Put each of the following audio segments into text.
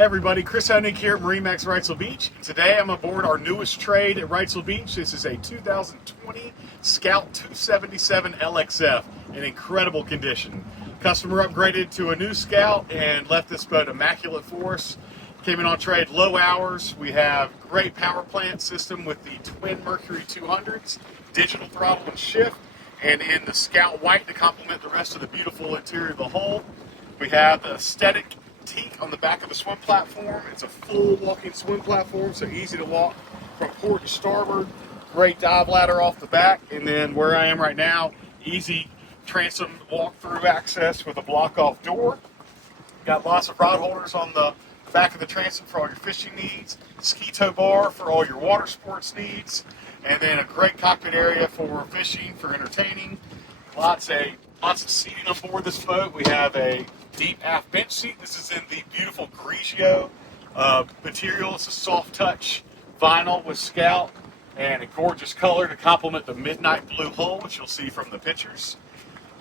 Hey everybody, Chris Honig here at MarineMax Wrightsville Beach. Today I'm aboard our newest trade at Wrightsville Beach. This is a 2020 Scout 277 LXF in incredible condition. Customer upgraded to a new Scout and left this boat immaculate for us. Came in on trade low hours. We have great power plant system with the twin Mercury 200s, digital throttle and shift, and in the Scout white to complement the rest of the beautiful interior of the hull. We have the aesthetic teak on the back of the swim platform. It's a full walking swim platform, so easy to walk from port to starboard. Great dive ladder off the back, and then where I am right now, easy transom walk-through access with a block-off door. Got lots of rod holders on the back of the transom for all your fishing needs, ski tow bar for all your water sports needs, and then a great cockpit area for fishing, for entertaining. Lots of seating on board this boat. We have a deep aft bench seat. This is in the beautiful Grigio material. It's a soft touch vinyl with Scout and a gorgeous color to complement the midnight blue hull, which you'll see from the pictures.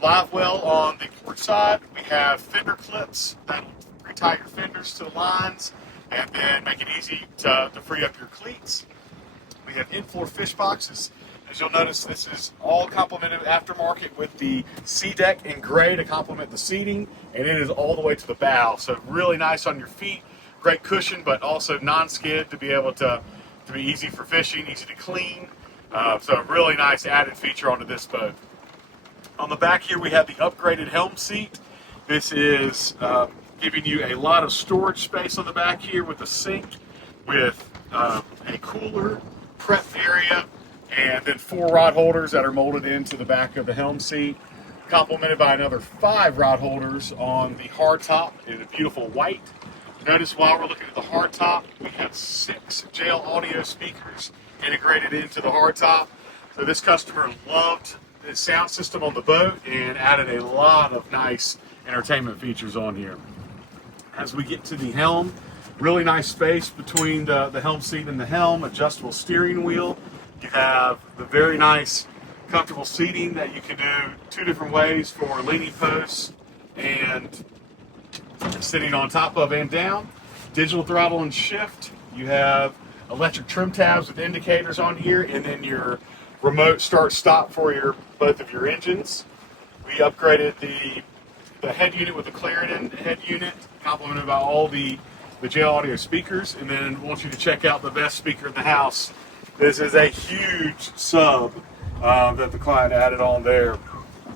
Live well on the port side. We have fender clips that'll retie your fenders to the lines and then make it easy to free up your cleats. We have in-floor fish boxes. As you'll notice, this is all complemented aftermarket with the sea deck in gray to complement the seating, and it is all the way to the bow. So really nice on your feet, great cushion, but also non-skid to be able to be easy for fishing, easy to clean. So a really nice added feature onto this boat. On the back here, we have the upgraded Helm seat. This is giving you a lot of storage space on the back here with a sink, with a cooler, prep area, and then 4 rod holders that are molded into the back of the Helm seat, complemented by another 5 rod holders on the hard top in a beautiful white. Notice while we're looking at the hard top, we have 6 JL audio speakers integrated into the hard top. So this customer loved the sound system on the boat and added a lot of nice entertainment features on here. As we get to the helm, really nice space between the helm seat and the helm, adjustable steering wheel. You have the very nice, comfortable seating that you can do 2 different ways for leaning posts and sitting on top of and down. Digital throttle and shift. You have electric trim tabs with indicators on here, and then your remote start-stop for both of your engines. We upgraded the head unit with the Clarendon head unit, complemented by all the JL audio speakers, and then I want you to check out the best speaker in the house. This is a huge sub that the client added on there,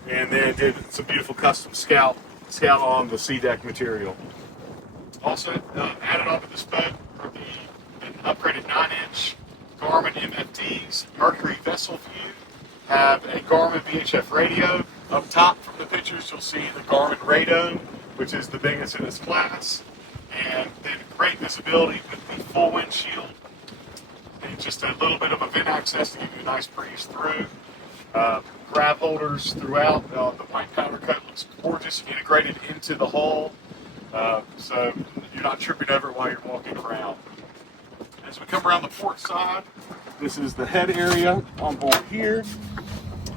and then did some beautiful custom Scout on the sea deck material. Also added onto this boat are an upgraded 9-inch Garmin MFDs, Mercury vessel view, have a Garmin VHF radio. Up top from the pictures you'll see the Garmin Radome, which is the biggest in its class, and then great visibility with the full windshield. And just a little bit of a vent access to give you a nice breeze through. Grab holders throughout. The white powder coat looks gorgeous, integrated into the hull, so you're not tripping over it while you're walking around. As we come around the port side, this is the head area on board here.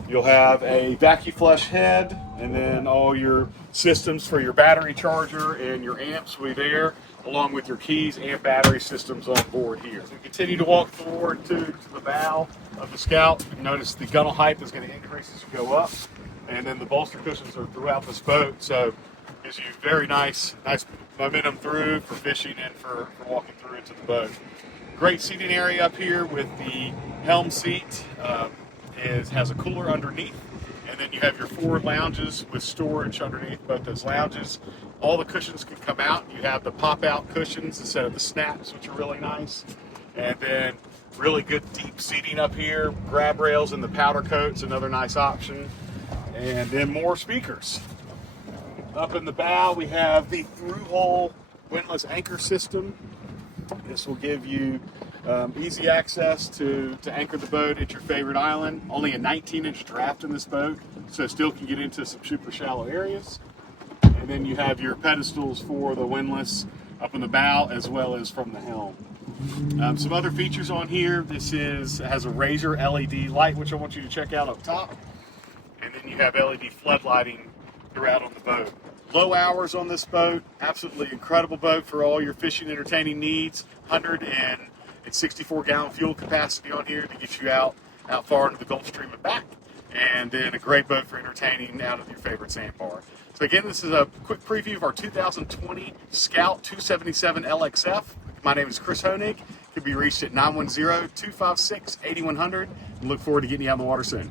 You'll have a vacuum flush head, and then all your systems for your battery charger and your amps will be there, along with your keys and battery systems on board here. As we continue to walk forward to the bow of the Scout, notice the gunnel height is going to increase as you go up, and then the bolster cushions are throughout this boat, so it gives you very nice momentum through for fishing and for walking through into the boat. Great seating area up here with the Helm seat. Has a cooler underneath, and then you have your 4 lounges with storage underneath both those lounges. All the cushions can come out. You have the pop-out cushions instead of the snaps, which are really nice. And then really good deep seating up here. Grab rails in the powder coat's another nice option. And then more speakers. Up in the bow, we have the through-hole windlass anchor system. This will give you easy access to anchor the boat at your favorite island. Only a 19-inch draft in this boat, so it still can get into some super shallow areas. And then you have your pedestals for the windlass up in the bow as well as from the helm. Some other features on here. This has a Razor LED light, which I want you to check out up top. And then you have LED floodlighting throughout on the boat. Low hours on this boat. Absolutely incredible boat for all your fishing entertaining needs. 164 gallon fuel capacity on here to get you out far into the Gulf Stream and back. And then a great boat for entertaining out of your favorite sandbar. So again, this is a quick preview of our 2020 Scout 277 LXF. My name is Chris Honig. Can be reached at 910-256-8100. And look forward to getting you out on the water soon.